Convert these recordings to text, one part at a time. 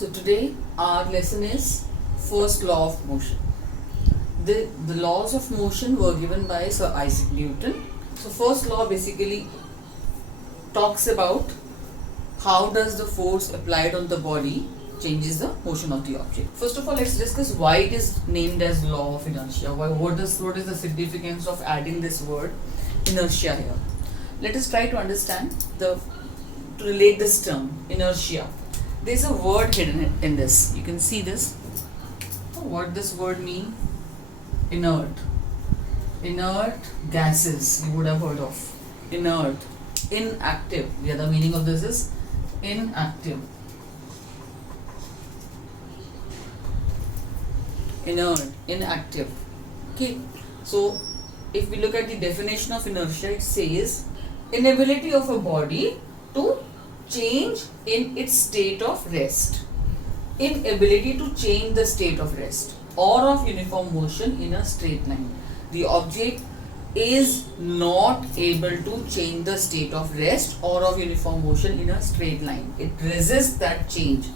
So today our lesson is first law of motion. The laws of motion were given by Sir Isaac Newton. So first law basically talks about how does the force applied on the body changes the motion of the object. First of all, let's discuss why it is named as law of inertia. What is the significance of adding this word inertia here? Let us try to understand to relate this term inertia. There is a word hidden in this. You can see this. What this word mean? Inert. Inert gases you would have heard of. Inert. Inactive. The other meaning of this is inactive. Inert. Inactive. Okay. So if we look at the definition of inertia, it says inability of a body to change in its state of rest. Inability to change the state of rest or of uniform motion in a straight line. The object is not able to change the state of rest or of uniform motion in a straight line. It resists that change.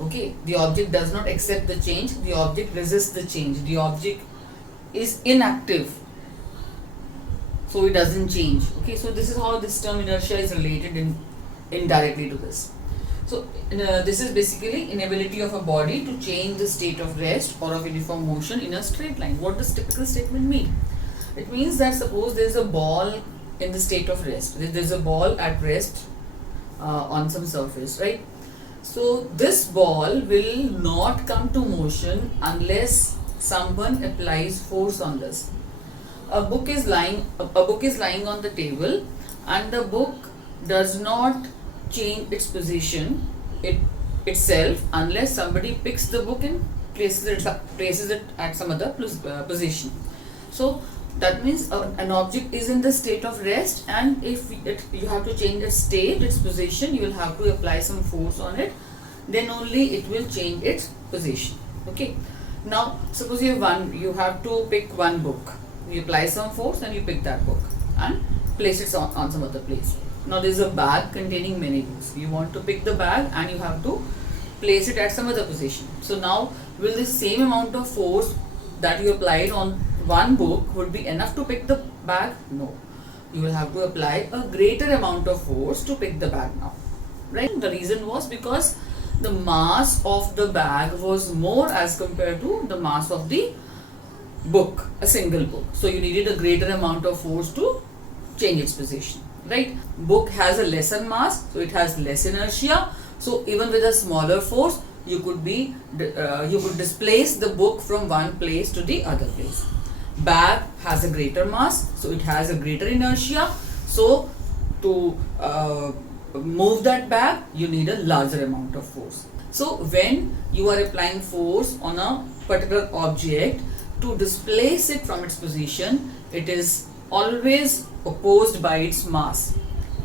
Okay, the object does not accept the change, the object resists the change, the object is inactive, so it doesn't change. Okay, so this is how this term inertia is related indirectly to this. So this is basically inability of a body to change the state of rest or of uniform motion in a straight line. What does typical statement mean? It means that suppose there is a ball in the state of rest. There is a ball at rest on some surface, right? So this ball will not come to motion unless someone applies force on this. A book is lying on the table, and the book does not change its position itself unless somebody picks the book and places it at some other position. So that means an object is in the state of rest, and if you have to change its state, its position, you will have to apply some force on it, then only it will change its position. Okay. Now suppose you have to pick one book. You apply some force and you pick that book and place it on some other place. Now there is a bag containing many books. You want to pick the bag and you have to place it at some other position. So now will the same amount of force that you applied on one book would be enough to pick the bag? No. You will have to apply a greater amount of force to pick the bag now. Right? The reason was because the mass of the bag was more as compared to the mass of the book, a single book. So you needed a greater amount of force to change its position. Right? Book has a lesser mass, so it has less inertia. So even with a smaller force, you could displace the book from one place to the other place. Bag has a greater mass, so it has a greater inertia. So to move that bag, you need a larger amount of force. So when you are applying force on a particular object to displace it from its position, it is always opposed by its mass.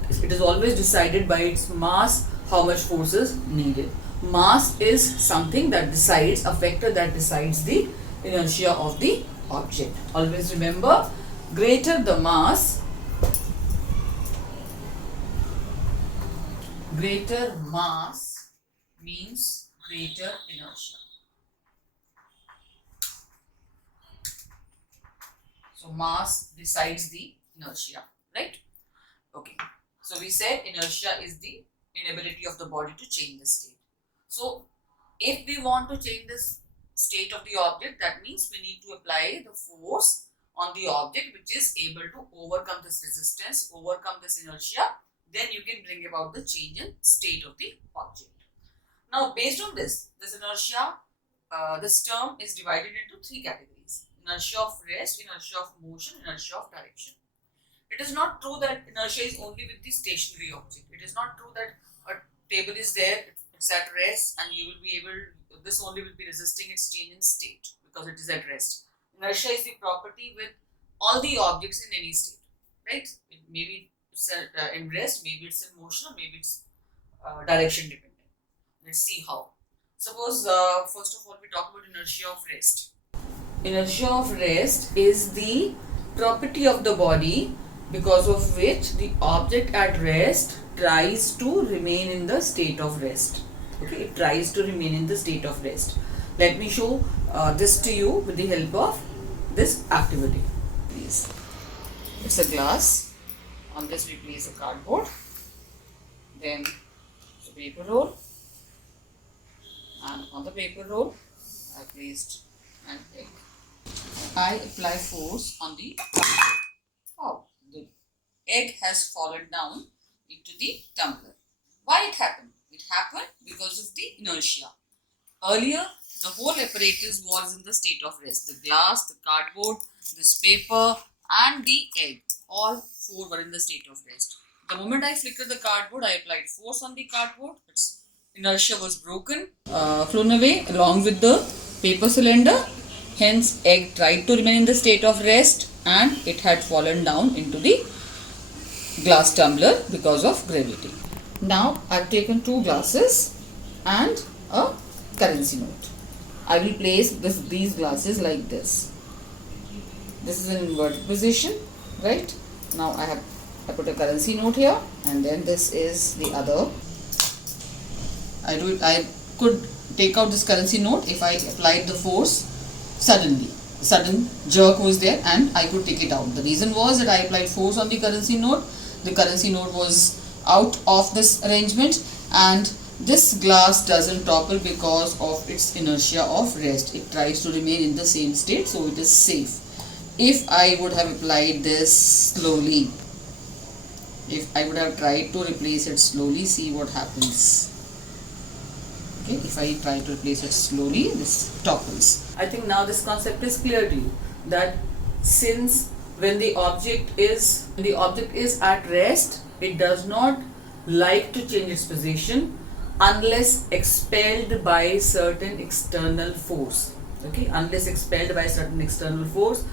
It is always decided by its mass how much force is needed. Mass is something that decides, a factor that decides the inertia of the object. Always remember, greater the mass, means greater inertia. So mass decides the inertia, right? Okay. So we said inertia is the inability of the body to change the state. So if we want to change this state of the object, that means we need to apply the force on the object which is able to overcome this resistance, overcome this inertia. Then you can bring about the change in state of the object. Now based on this inertia, this term is divided into three categories: inertia of rest, inertia of motion, inertia of direction. It is not true that inertia is only with the stationary object. It is not true that a table is there, it's at rest, and you will be able, this only will be resisting its change in state because it is at rest. Inertia is the property with all the objects in any state, right? Maybe it's in rest, maybe it's in motion, or maybe it's direction dependent. Let's see how. Suppose first of all we talk about inertia of rest. Inertia of rest is the property of the body because of which the object at rest tries to remain in the state of rest. Okay, it tries to remain in the state of rest. Let me show this to you with the help of this activity. Please. It's a glass. On this we place a cardboard. Then the paper roll. And on the paper roll, I placed an egg. I apply force on the tumbler. Wow, the egg has fallen down into the tumbler. Why it happened? It happened because of the inertia. Earlier, the whole apparatus was in the state of rest. The glass, the cardboard, this paper and the egg, all four were in the state of rest. The moment I flickered the cardboard, I applied force on the cardboard. Its inertia was broken, flown away along with the paper cylinder. Hence, egg tried to remain in the state of rest and it had fallen down into the glass tumbler because of gravity. Now, I've taken two glasses and a currency note. I will place these glasses like this. This is an inverted position, right? Now I put a currency note here, and then this is the other. I could take out this currency note if I applied the force suddenly. Sudden jerk was there and I could take it out. The reason was that I applied force on the currency note. The currency note was out of this arrangement and this glass doesn't topple because of its inertia of rest. It tries to remain in the same state, so it is safe. If I would have applied this slowly, if I would have tried to replace it slowly, see what happens. Okay, if I try to replace it slowly, this topples. I think now this concept is clear to you, that since when the object is at rest, it does not like to change its position unless expelled by certain external force. Okay, unless expelled by certain external force,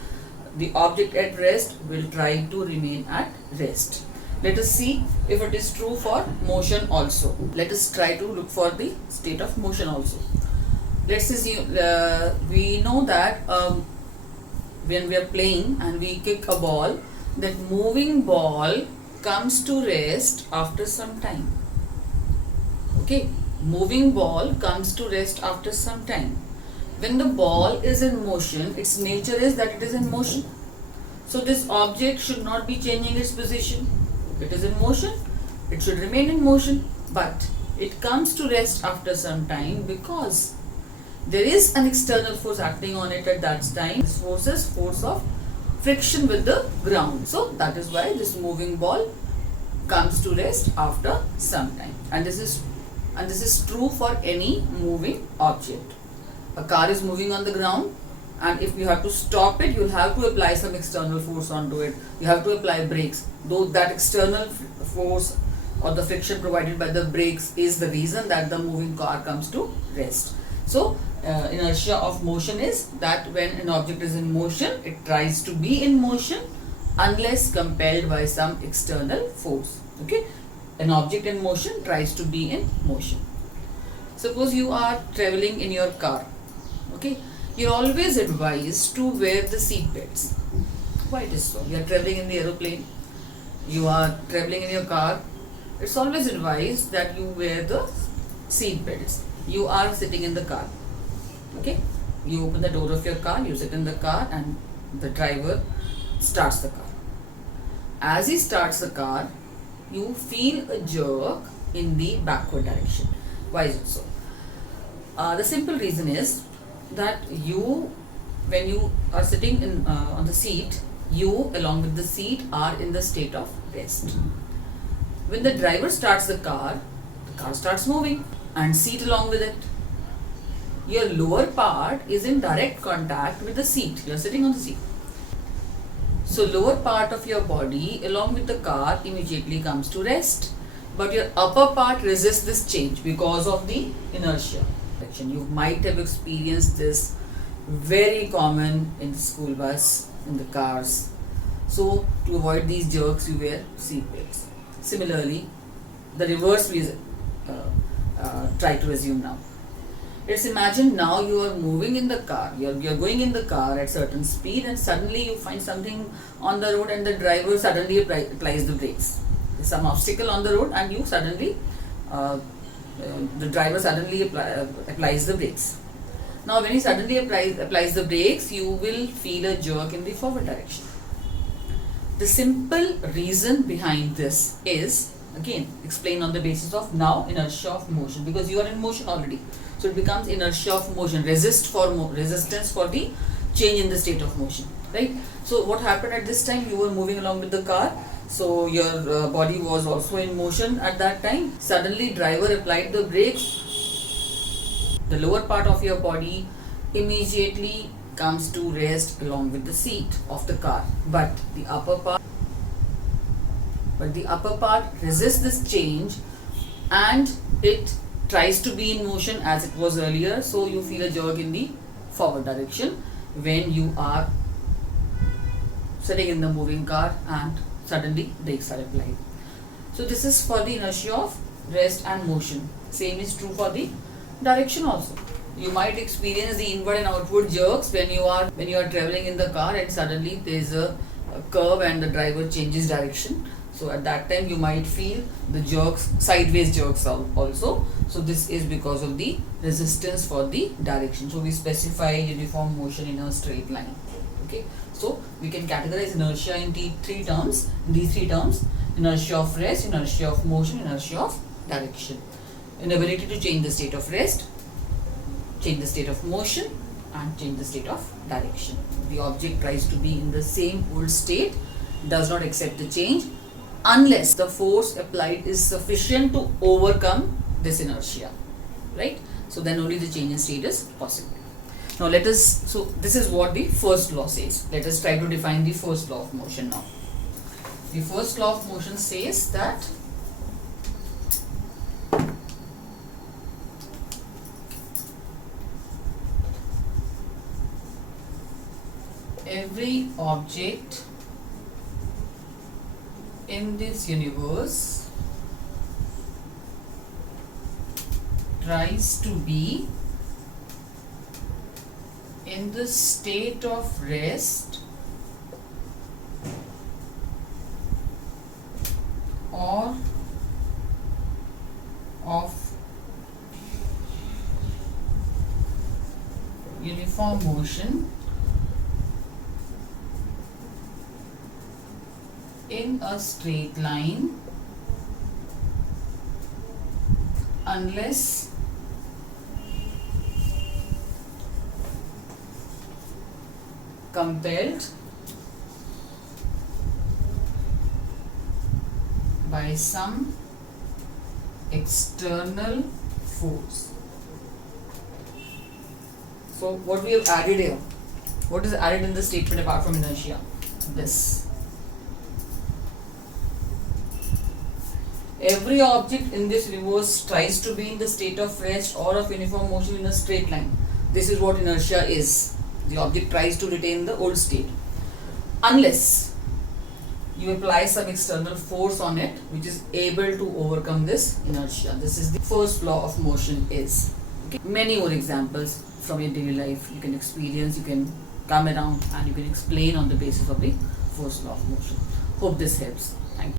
the object at rest will try to remain at rest. Let us see if it is true for motion also. Let us try to look for the state of motion also. Let's assume we know that when we are playing and we kick a ball, that moving ball comes to rest after some time. Okay, moving ball comes to rest after some time. When the ball is in motion, its nature is that it is in motion. So this object should not be changing its position. It is in motion, it should remain in motion, but it comes to rest after some time because there is an external force acting on it at that time. This force is force of friction with the ground. So that is why this moving ball comes to rest after some time. And this is true for any moving object. A car is moving on the ground, and if you have to stop it, you will have to apply some external force onto it. You have to apply brakes. Though that external force or the friction provided by the brakes is the reason that the moving car comes to rest. So, inertia of motion is that when an object is in motion, it tries to be in motion unless compelled by some external force. Okay, an object in motion tries to be in motion. Suppose you are traveling in your car. Okay, you're always advised to wear the seat belts. Why it is so? You are traveling in the aeroplane, you are traveling in your car. It's always advised that you wear the seat belts. You are sitting in the car. Okay, you open the door of your car, you sit in the car, and the driver starts the car. As he starts the car, you feel a jerk in the backward direction. Why is it so? The simple reason is that when you are sitting on the seat, you along with the seat are in the state of rest. When the driver starts the car starts moving and seat along with it. Your lower part is in direct contact with the seat. You are sitting on the seat. So lower part of your body along with the car immediately comes to rest. But your upper part resists this change because of the inertia. You might have experienced this, very common in the school bus, in the cars. So to avoid these jerks, you wear seat belts. Similarly, the reverse we try to assume now. Let's imagine now you are moving in the car. You are going in the car at certain speed, and suddenly you find something on the road, and the driver suddenly applies the brakes. There's some obstacle on the road, and you suddenly the driver suddenly applies the brakes. Now when he suddenly applies the brakes, you will feel a jerk in the forward direction. The simple reason behind this is, again, explained on the basis of now inertia of motion, because you are in motion already. So it becomes inertia of motion, resistance for the change in the state of motion, right? So what happened at this time? You were moving along with the car, so your body was also in motion at that time. Suddenly driver applied the brakes. The lower part of your body immediately comes to rest along with the seat of the car, but the upper part resists this change and it tries to be in motion as it was earlier. So you feel a jerk in the forward direction when you are sitting in the moving car and suddenly brakes are applied. So this is for the inertia of rest and motion. Same is true for the direction also. You might experience the inward and outward jerks when you are traveling in the car and suddenly there is a curve and the driver changes direction. So at that time you might feel the jerks, sideways jerks also. So this is because of the resistance for the direction. So we specify uniform motion in a straight line. Okay. So we can categorize inertia in these three terms: inertia of rest, inertia of motion, inertia of direction. Inability to change the state of rest, change the state of motion, and change the state of direction. The object tries to be in the same old state, does not accept the change unless the force applied is sufficient to overcome this inertia, right? So then only the change in state is possible. Now so this is what the first law says. Let us try to define the first law of motion now. The first law of motion says that every object in this universe tries to be in the state of rest or of uniform motion in a straight line unless compelled by some external force. So what we have added here, what is added in the statement apart from inertia? This. Every object in this universe tries to be in the state of rest or of uniform motion in a straight line. This is what inertia is. The object tries to retain the old state unless you apply some external force on it which is able to overcome this inertia. This is the first law of motion is. Okay. Many more examples from your daily life you can experience, you can come around and you can explain on the basis of the first law of motion. Hope this helps.